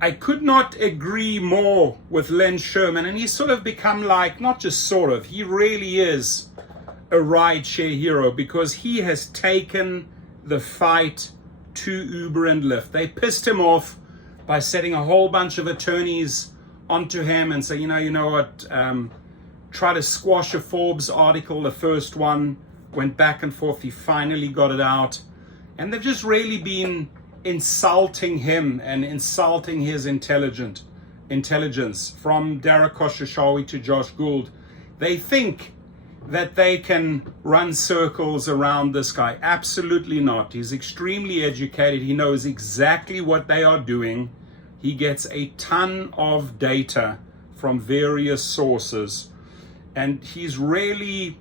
I could not agree more with Len Sherman, and he's sort of become like, not just sort of, he really is a rideshare hero, because he has taken the fight to Uber and Lyft. They pissed him off by setting a whole bunch of attorneys onto him and say, you know what, try to squash a Forbes article. The first one went back and forth. He finally got it out. And they've just really been insulting him and insulting his intelligence, from Dara Khosrowshahi to Josh Gould. They think that they can run circles around this guy. Absolutely not. He's extremely educated. He knows exactly what they are doing. He gets a ton of data from various sources, and he's really,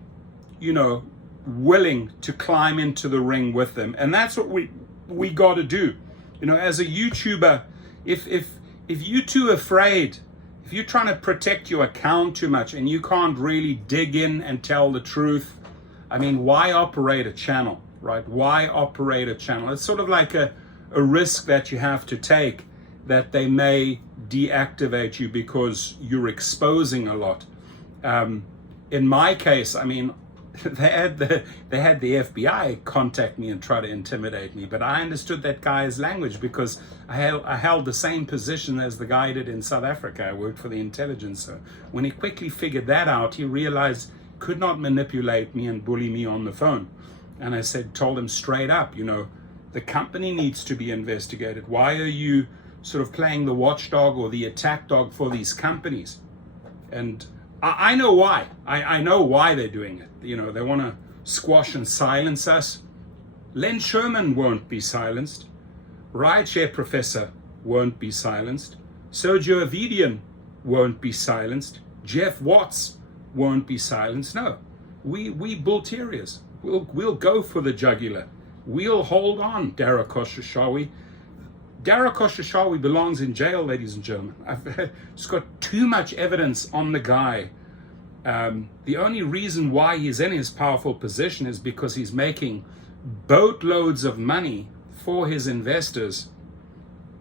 willing to climb into the ring with them. And that's what we got to do. As a YouTuber, if you're too afraid, if you're trying to protect your account too much and you can't really dig in and tell the truth, why operate a channel, right? Why operate a channel? It's sort of like a risk that you have to take, that they may deactivate you because you're exposing a lot. In my case, they had the FBI contact me and try to intimidate me, but I understood that guy's language because I held the same position as the guy did in South Africa. I worked for the intelligence. So when he quickly figured that out, he realized could not manipulate me and bully me on the phone. And I told him straight up, the company needs to be investigated. Why are you sort of playing the watchdog or the attack dog for these companies? And I know why. I know why they're doing it. They want to squash and silence us. Len Sherman won't be silenced. Rideshare Professor won't be silenced. Sergio Avidian won't be silenced. Jeff Watts won't be silenced. No, we bull terriers. We'll go for the jugular. We'll hold on, Dara Khosrowshahi. Dara Khosrowshahi belongs in jail, ladies and gentlemen. I've just got too much evidence on the guy. The only reason why he's in his powerful position is because he's making boatloads of money for his investors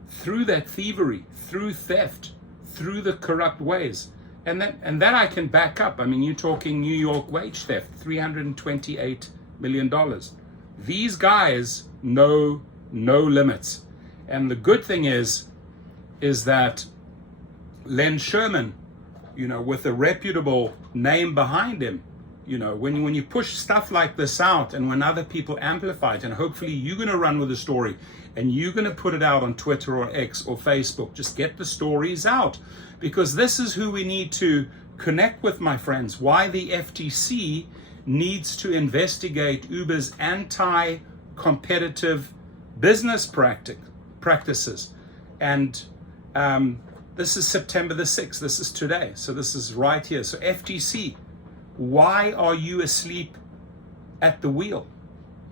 through that thievery, through theft, through the corrupt ways. And that I can back up. You're talking New York wage theft, $328 million. These guys know no limits. And the good thing is that Len Sherman, with a reputable name behind him, when you push stuff like this out and when other people amplify it, and hopefully you're going to run with the story and you're going to put it out on Twitter or X or Facebook, just get the stories out, because this is who we need to connect with, my friends. Why the FTC needs to investigate Uber's anti-competitive business practices. And this is September the 6th. This is today. So this is right here. So FTC, why are you asleep at the wheel,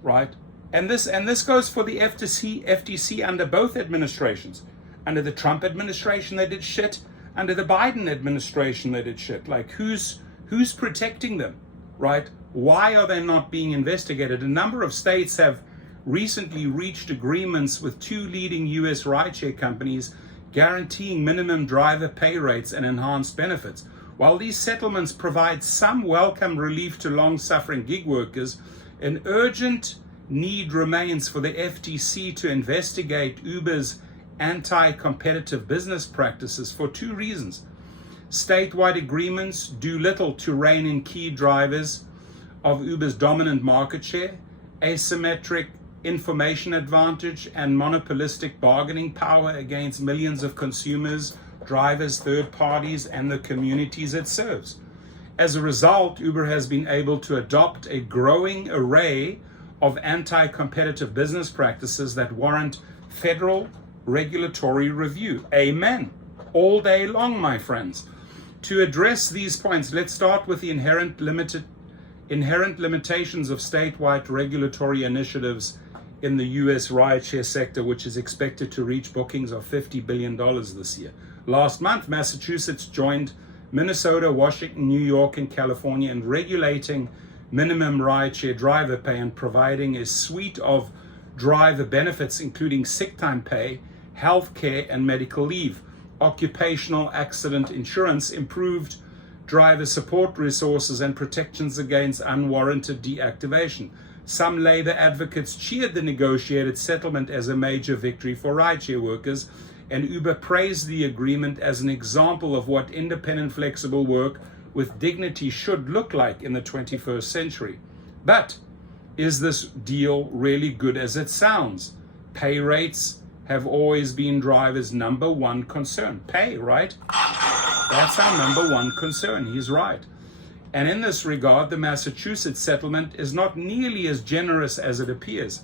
right? And this goes for the FTC under both administrations. Under the Trump administration, they did shit. Under the Biden administration, they did shit. Like, who's protecting them, right? Why are they not being investigated? A number of states have recently reached agreements with 2 leading U.S. rideshare companies guaranteeing minimum driver pay rates and enhanced benefits. While these settlements provide some welcome relief to long-suffering gig workers, an urgent need remains for the FTC to investigate Uber's anti-competitive business practices for 2 reasons. Statewide agreements do little to rein in key drivers of Uber's dominant market share. Asymmetric information advantage and monopolistic bargaining power against millions of consumers, drivers, third parties, and the communities it serves. As a result, Uber has been able to adopt a growing array of anti-competitive business practices that warrant federal regulatory review. Amen. All day long, my friends. To address these points, let's start with the inherent limitations of statewide regulatory initiatives in the U.S. rideshare sector, which is expected to reach bookings of $50 billion this year. Last month, Massachusetts joined Minnesota, Washington, New York, and California in regulating minimum rideshare driver pay and providing a suite of driver benefits, including sick time pay, health care and medical leave, occupational accident insurance, improved driver support resources, and protections against unwarranted deactivation. Some labor advocates cheered the negotiated settlement as a major victory for rideshare workers, and Uber praised the agreement as an example of what independent, flexible work with dignity should look like in the 21st century. But is this deal really good as it sounds? Pay rates have always been drivers' number one concern. Pay, right? That's our number one concern. He's right. And in this regard, the Massachusetts settlement is not nearly as generous as it appears.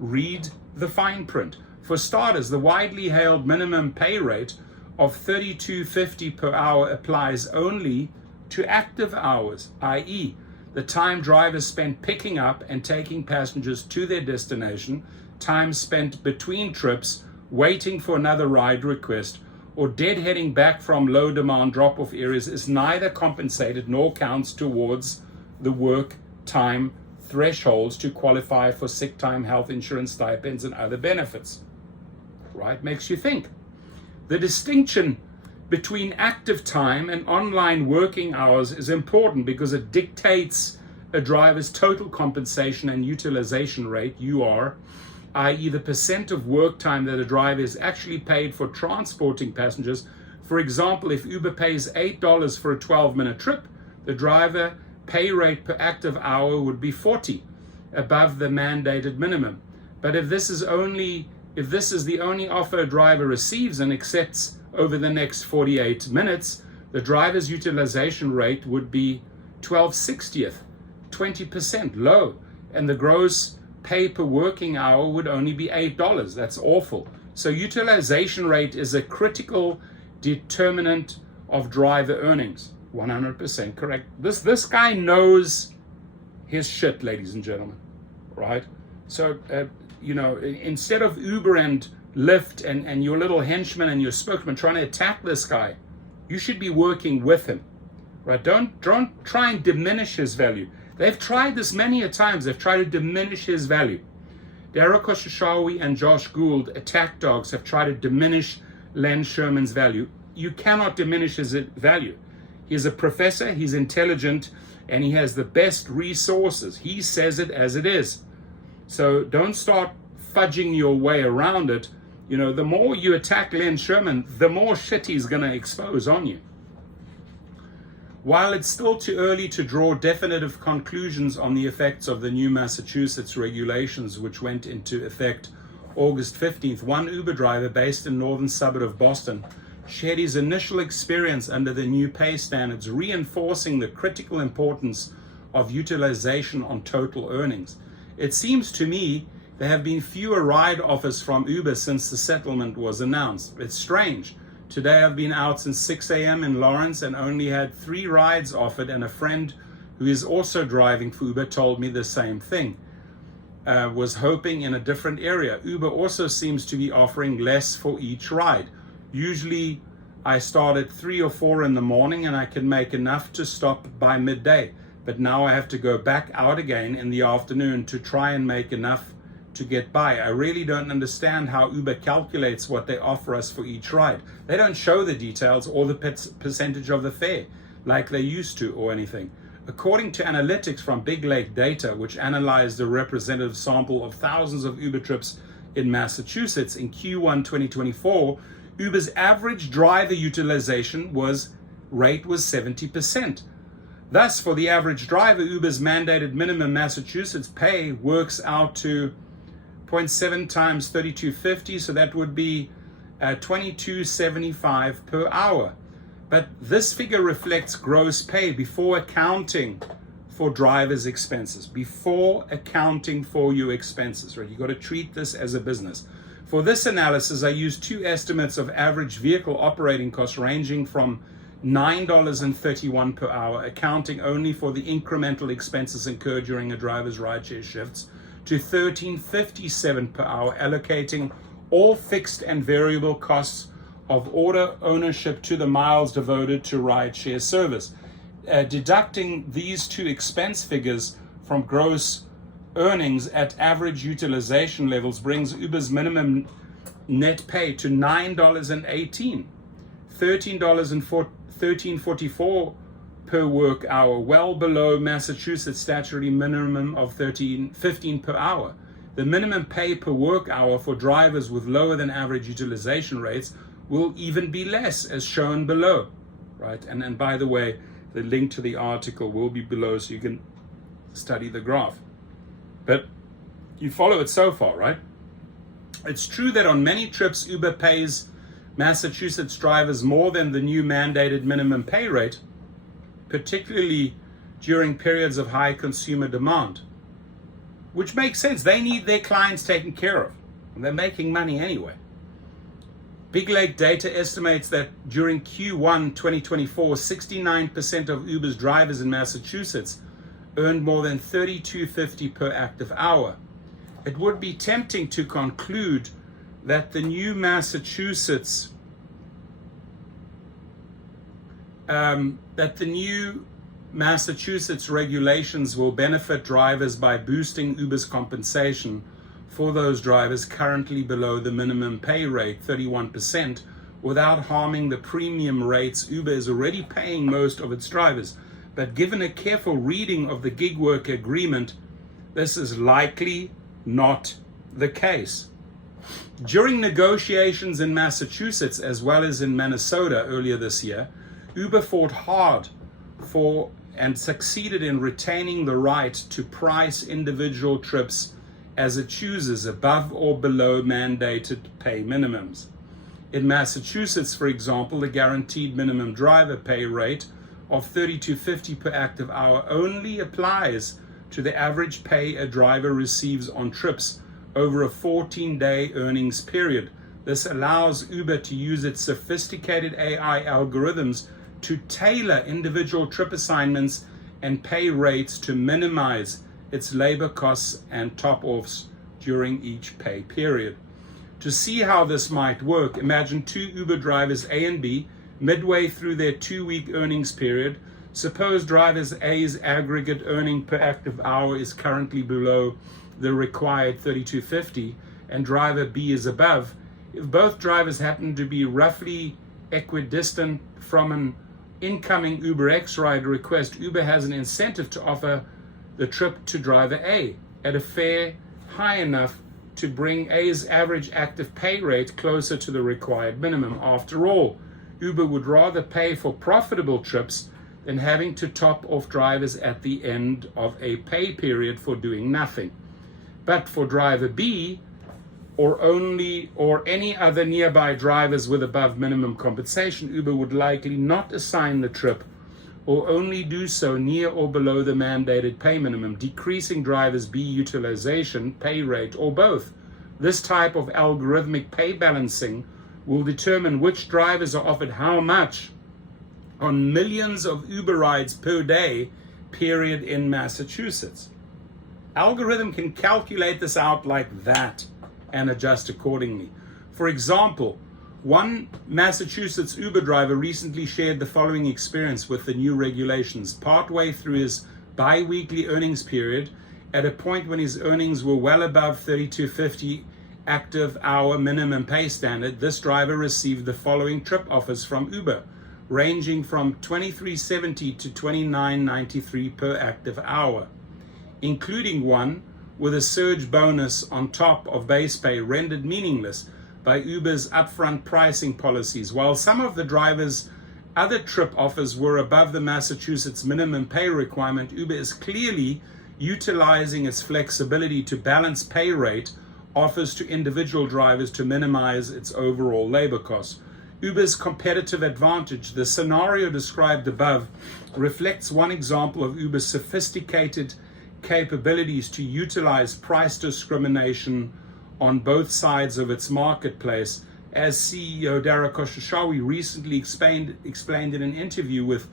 Read the fine print. For starters, the widely hailed minimum pay rate of $32.50 per hour applies only to active hours, i.e., the time drivers spend picking up and taking passengers to their destination, time spent between trips, waiting for another ride request, or deadheading back from low-demand drop-off areas is neither compensated nor counts towards the work time thresholds to qualify for sick time, health insurance, stipends, and other benefits. Right? Makes you think. The distinction between active time and online working hours is important because it dictates a driver's total compensation and utilization rate, UR, i.e. the percent of work time that a driver is actually paid for transporting passengers. For example, if Uber pays $8 for a 12-minute trip, the driver pay rate per active hour would be $40, above the mandated minimum. But if this is the only offer a driver receives and accepts over the next 48 minutes, the driver's utilization rate would be 12/60th, 20% low, and the gross pay per working hour would only be $8. That's awful. So utilization rate is a critical determinant of driver earnings. 100% correct. This guy knows his shit, ladies and gentlemen, right? So, instead of Uber and Lyft and your little henchman and your spokesman trying to attack this guy, you should be working with him, right? Don't try and diminish his value. They've tried this many a times. They've tried to diminish his value. Derek Oshashawi and Josh Gould, attack dogs, have tried to diminish Len Sherman's value. You cannot diminish his value. He's a professor, he's intelligent, and he has the best resources. He says it as it is. So don't start fudging your way around it. The more you attack Len Sherman, the more shit he's going to expose on you. While it's still too early to draw definitive conclusions on the effects of the new Massachusetts regulations, which went into effect August 15th, one Uber driver based in northern suburb of Boston shared his initial experience under the new pay standards, reinforcing the critical importance of utilization on total earnings. It seems to me there have been fewer ride offers from Uber since the settlement was announced. It's strange. Today I've been out since 6 a.m. in Lawrence and only had 3 rides offered, and a friend who is also driving for Uber told me the same thing. Was hoping in a different area. Uber also seems to be offering less for each ride. Usually I start at 3 or 4 in the morning and I can make enough to stop by midday. But now I have to go back out again in the afternoon to try and make enough to get by. I really don't understand how Uber calculates what they offer us for each ride. They don't show the details or the percentage of the fare like they used to or anything. According to analytics from Big Lake Data, which analyzed a representative sample of thousands of Uber trips in Massachusetts in Q1 2024, Uber's average driver utilization rate was 70%. Thus, for the average driver, Uber's mandated minimum Massachusetts pay works out to 0.7 times $32.50, so that would be $22.75 per hour. But this figure reflects gross pay before accounting for drivers' expenses, before accounting for your expenses, right? You got to treat this as a business. For this analysis, I used 2 estimates of average vehicle operating costs ranging from $9.31 per hour, accounting only for the incremental expenses incurred during a driver's rideshare shifts, to $13.57 per hour, allocating all fixed and variable costs of auto ownership to the miles devoted to rideshare service. Deducting these 2 expense figures from gross earnings at average utilization levels brings Uber's minimum net pay to $9.18, $13.44 per work hour, well below Massachusetts statutory minimum of $13.15 per hour. The minimum pay per work hour for drivers with lower than average utilization rates will even be less, as shown below, right? And by the way, the link to the article will be below so you can study the graph. But you follow it so far, right? It's true that on many trips, Uber pays Massachusetts drivers more than the new mandated minimum pay rate, particularly during periods of high consumer demand, which makes sense. They need their clients taken care of, and they're making money anyway. Big Lake Data estimates that during Q1 2024, 69% of Uber's drivers in Massachusetts earned more than $32.50 per active hour. It would be tempting to conclude that the new Massachusetts regulations will benefit drivers by boosting Uber's compensation for those drivers currently below the minimum pay rate, 31%, without harming the premium rates Uber is already paying most of its drivers. But given a careful reading of the gig worker agreement, this is likely not the case. During negotiations in Massachusetts as well as in Minnesota earlier this year, Uber fought hard for and succeeded in retaining the right to price individual trips as it chooses, above or below mandated pay minimums. In Massachusetts, for example, the guaranteed minimum driver pay rate of $32.50 per active hour only applies to the average pay a driver receives on trips over a 14-day earnings period. This allows Uber to use its sophisticated AI algorithms to tailor individual trip assignments and pay rates to minimize its labor costs and top-offs during each pay period. To see how this might work, imagine two Uber drivers A and B midway through their 2-week earnings period. Suppose drivers A's aggregate earning per active hour is currently below the required $32.50 and driver B is above. If both drivers happen to be roughly equidistant from an incoming UberX ride request, Uber has an incentive to offer the trip to driver A at a fare high enough to bring A's average active pay rate closer to the required minimum. After all, Uber would rather pay for profitable trips than having to top off drivers at the end of a pay period for doing nothing. But for driver B or any other nearby drivers with above minimum compensation, Uber would likely not assign the trip or only do so near or below the mandated pay minimum, decreasing drivers' B utilization, pay rate, or both. This type of algorithmic pay balancing will determine which drivers are offered how much on millions of Uber rides per day, period, in Massachusetts. Algorithm can calculate this out like that and adjust accordingly. For example, one Massachusetts Uber driver recently shared the following experience with the new regulations. Partway through his bi-weekly earnings period, at a point when his earnings were well above $32.50 active hour minimum pay standard, this driver received the following trip offers from Uber, ranging from $23.70 to $29.93 per active hour, including one with a surge bonus on top of base pay rendered meaningless by Uber's upfront pricing policies. While some of the drivers' other trip offers were above the Massachusetts minimum pay requirement, Uber is clearly utilizing its flexibility to balance pay rate offers to individual drivers to minimize its overall labor costs. Uber's competitive advantage, the scenario described above, reflects one example of Uber's sophisticated capabilities to utilize price discrimination on both sides of its marketplace. As CEO Dara Khosrowshahi recently explained in an interview with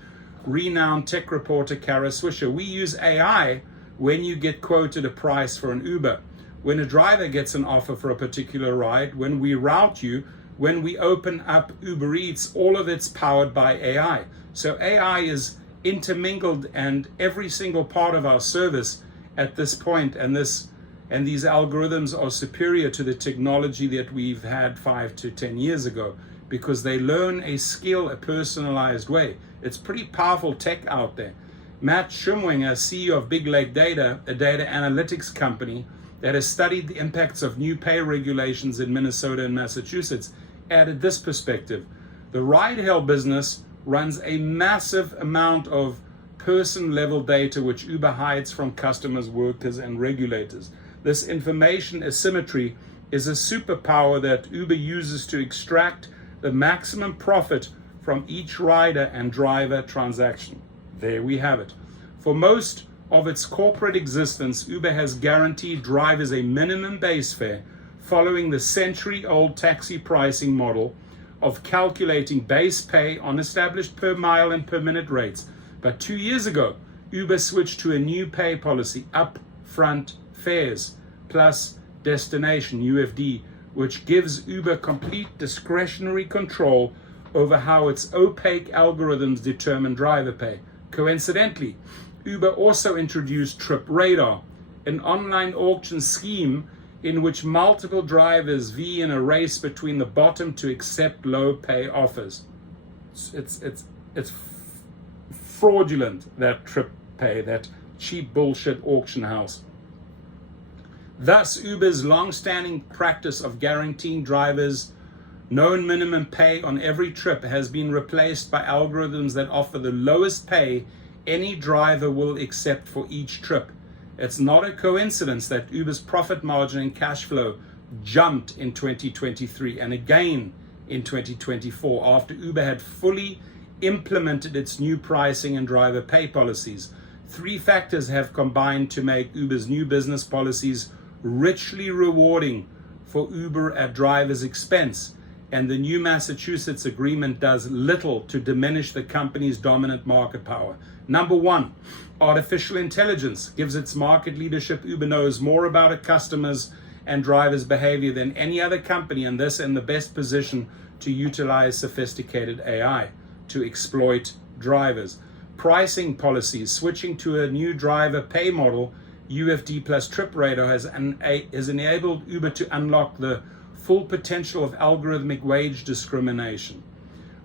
renowned tech reporter Kara Swisher, we use AI when you get quoted a price for an Uber, when a driver gets an offer for a particular ride, when we route you, when we open up Uber Eats, all of it's powered by AI. So AI is intermingled and every single part of our service at this point, and this And these algorithms are superior to the technology that we've had 5 to 10 years ago because they learn a skill a personalized way. It's pretty powerful tech out there. Matt Shumwinger, CEO of Big Lake Data, a data analytics company that has studied the impacts of new pay regulations in Minnesota and Massachusetts, added this perspective. The ride-hail business runs a massive amount of person-level data which Uber hides from customers, workers, and regulators. This information asymmetry is a superpower that Uber uses to extract the maximum profit from each rider and driver transaction. There we have it. For most of its corporate existence, Uber has guaranteed drivers a minimum base fare following the century-old taxi pricing model of calculating base pay on established per mile and per minute rates. But 2 years ago, Uber switched to a new pay policy, upfront fares plus destination, UFD, which gives Uber complete discretionary control over how its opaque algorithms determine driver pay. Coincidentally, Uber also introduced Trip Radar, an online auction scheme in which multiple drivers vie in a race between the bottom to accept low pay offers. It's fraudulent, that Trip Pay, that cheap bullshit auction house. Thus, Uber's long-standing practice of guaranteeing drivers known minimum pay on every trip has been replaced by algorithms that offer the lowest pay any driver will accept for each trip. It's not a coincidence that Uber's profit margin and cash flow jumped in 2023 and again in 2024 after Uber had fully implemented its new pricing and driver pay policies. 3 factors have combined to make Uber's new business policies richly rewarding for Uber at drivers' expense, and the new Massachusetts agreement does little to diminish the company's dominant market power. Number 1, artificial intelligence gives its market leadership. Uber knows more about its customers and drivers' behavior than any other company, and this in the best position to utilize sophisticated AI to exploit drivers. Pricing policies, switching to a new driver pay model, UFD plus Trip Radar, has enabled Uber to unlock the full potential of algorithmic wage discrimination.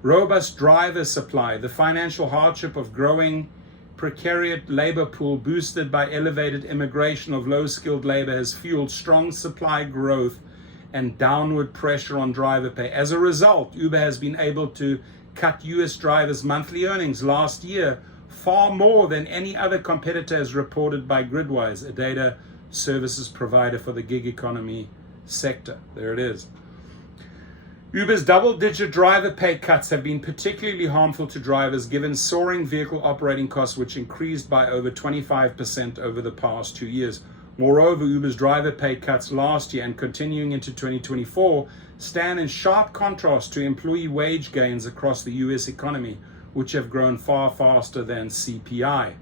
Robust driver supply, the financial hardship of growing precariat labor pool boosted by elevated immigration of low-skilled labor has fueled strong supply growth and downward pressure on driver pay. As a result, Uber has been able to cut US drivers' monthly earnings last year far more than any other competitor, as reported by Gridwise, a data services provider for the gig economy sector. There it is. Uber's double-digit driver pay cuts have been particularly harmful to drivers given soaring vehicle operating costs, which increased by over 25% over the past 2 years. Moreover, Uber's driver pay cuts last year and continuing into 2024 stand in sharp contrast to employee wage gains across the US economy, which have grown far faster than CPI.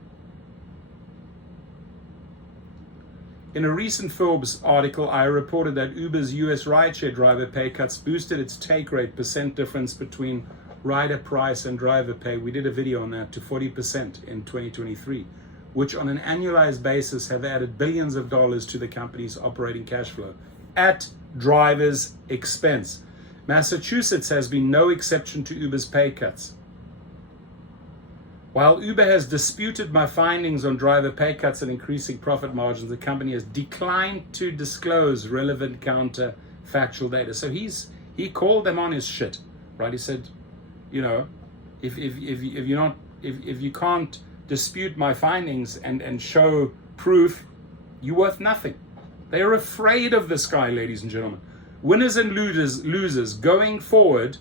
In a recent Forbes article, I reported that Uber's US rideshare driver pay cuts boosted its take rate percent difference between rider price and driver pay. We did a video on that to 40% in 2023, which on an annualized basis have added billions of dollars to the company's operating cash flow at drivers' expense. Massachusetts has been no exception to Uber's pay cuts. While Uber has disputed my findings on driver pay cuts and increasing profit margins, the company has declined to disclose relevant counterfactual data. So he called them on his shit, right? He said, you know, if you can't dispute my findings and show proof, you're worth nothing. They are afraid of this guy, ladies and gentlemen. Winners and losers going forward.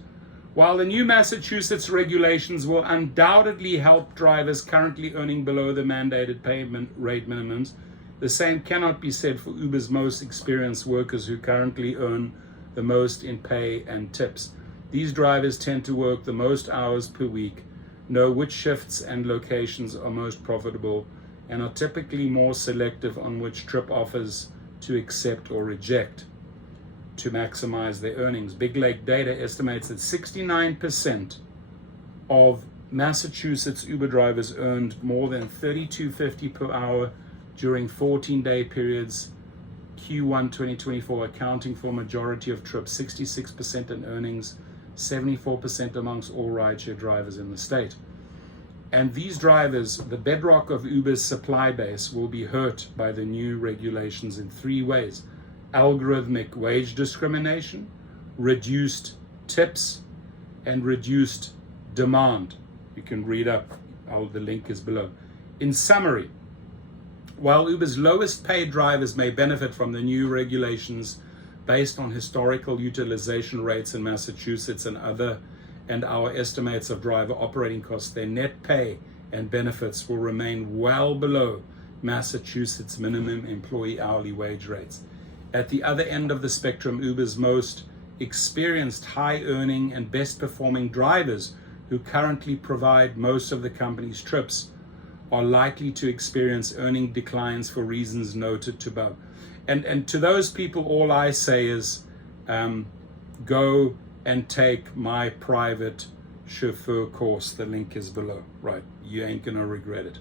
While the new Massachusetts regulations will undoubtedly help drivers currently earning below the mandated payment rate minimums, the same cannot be said for Uber's most experienced workers who currently earn the most in pay and tips. These drivers tend to work the most hours per week, know which shifts and locations are most profitable, and are typically more selective on which trip offers to accept or reject to maximize their earnings. Big Lake Data estimates that 69% of Massachusetts Uber drivers earned more than $32.50 per hour during 14-day periods Q1 2024, accounting for a majority of trips, 66% in earnings, 74% amongst all rideshare drivers in the state. And these drivers, the bedrock of Uber's supply base, will be hurt by the new regulations in 3 ways: algorithmic wage discrimination, reduced tips, and reduced demand. You can read up, the link is below. In summary, while Uber's lowest paid drivers may benefit from the new regulations based on historical utilization rates in Massachusetts and our estimates of driver operating costs, their net pay and benefits will remain well below Massachusetts minimum employee hourly wage rates. At the other end of the spectrum, Uber's most experienced, high-earning and best-performing drivers, who currently provide most of the company's trips, are likely to experience earning declines for reasons noted above. And to those people, all I say is go and take my private chauffeur course. The link is below, right? You ain't gonna regret it.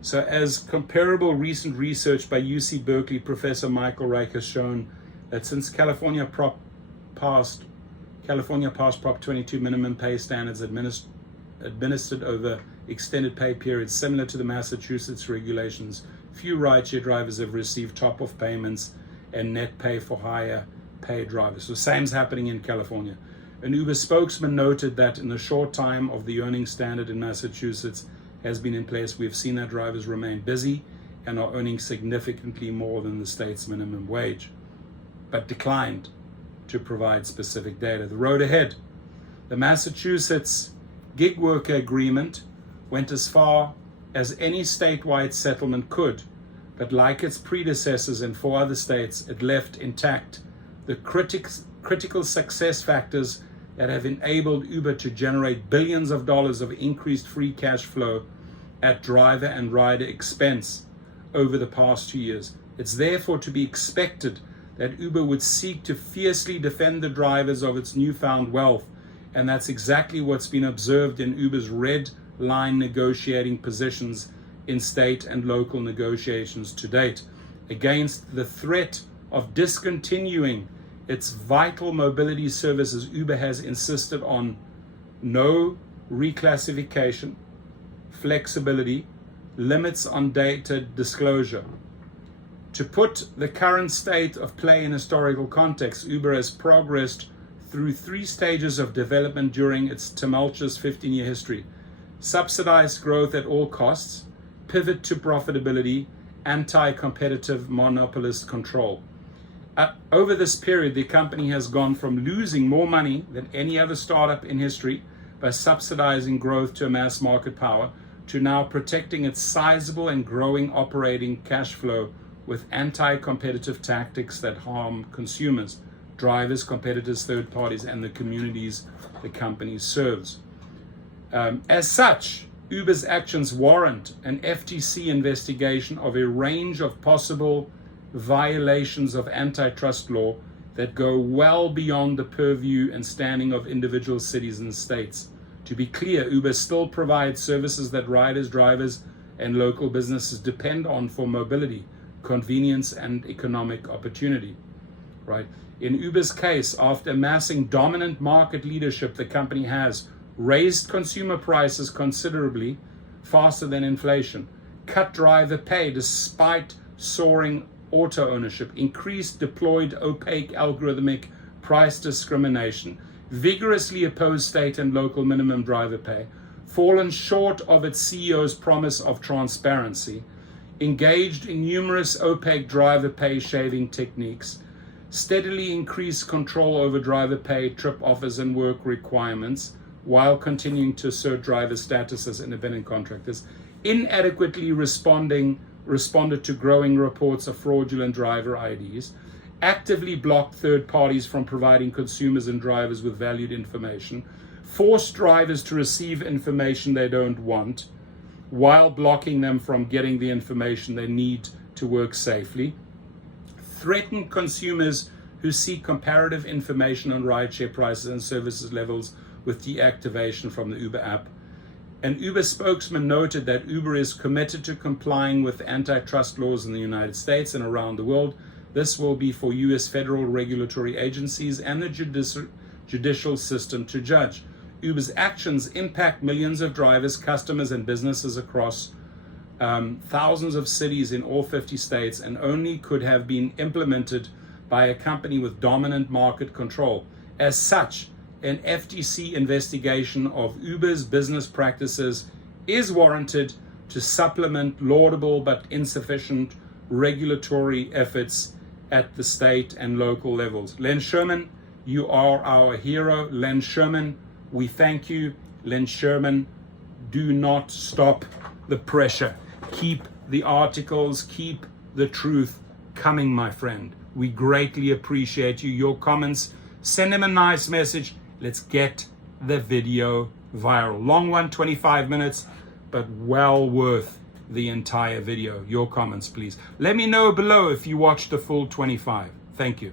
So as comparable recent research by UC Berkeley Professor Michael Reich has shown that since California passed Prop 22 minimum pay standards administered over extended pay periods similar to the Massachusetts regulations, few rideshare drivers have received top-off payments and net pay for higher paid drivers. So same's happening in California. An Uber spokesman noted that in the short time of the earning standard in Massachusetts has been in place, we've seen that drivers remain busy and are earning significantly more than the state's minimum wage, but declined to provide specific data. The road ahead. The Massachusetts gig worker agreement went as far as any statewide settlement could, but like its predecessors in 4 other states, it left intact the critical success factors that have enabled Uber to generate billions of dollars of increased free cash flow at driver and rider expense over the past 2 years. It's therefore to be expected that Uber would seek to fiercely defend the drivers of its newfound wealth, and that's exactly what's been observed in Uber's red line negotiating positions in state and local negotiations to date. Against the threat of discontinuing its vital mobility services, Uber has insisted on no reclassification, flexibility, limits on data disclosure. To put the current state of play in historical context, Uber has progressed through 3 stages of development during its tumultuous 15-year history: subsidized growth at all costs, pivot to profitability, anti-competitive monopolist control. Over this period, the company has gone from losing more money than any other startup in history by subsidizing growth to amass market power, to now protecting its sizable and growing operating cash flow with anti-competitive tactics that harm consumers, drivers, competitors, third parties, and the communities the company serves. As such, Uber's actions warrant an FTC investigation of a range of possible violations of antitrust law that go well beyond the purview and standing of individual cities and states. To be clear, Uber still provides services that riders, drivers, and local businesses depend on for mobility, convenience, and economic opportunity. Right? In Uber's case, after amassing dominant market leadership, the company has raised consumer prices considerably faster than inflation, cut driver pay despite soaring auto ownership, increased deployed opaque algorithmic price discrimination, vigorously opposed state and local minimum driver pay, fallen short of its CEO's promise of transparency, engaged in numerous opaque driver pay shaving techniques, steadily increased control over driver pay, trip offers, and work requirements, while continuing to assert driver status as independent contractors, inadequately responded to growing reports of fraudulent driver IDs, actively blocked third parties from providing consumers and drivers with valued information, forced drivers to receive information they don't want, while blocking them from getting the information they need to work safely, threatened consumers who seek comparative information on rideshare prices and services levels with deactivation from the Uber app, An Uber spokesman noted that Uber is committed to complying with antitrust laws in the United States and around the world. This will be for US federal regulatory agencies and the judicial system to judge. Uber's actions impact millions of drivers, customers, and businesses across thousands of cities in all 50 states, and only could have been implemented by a company with dominant market control. As such, an FTC investigation of Uber's business practices is warranted to supplement laudable but insufficient regulatory efforts at the state and local levels. Len Sherman, you are our hero. Len Sherman, we thank you. Len Sherman, do not stop the pressure. Keep the articles, keep the truth coming, my friend. We greatly appreciate you. Your comments, send him a nice message. Let's get the video viral. Long one, 25 minutes, but well worth the entire video. Your comments, please. Let me know below if you watched the full 25. Thank you.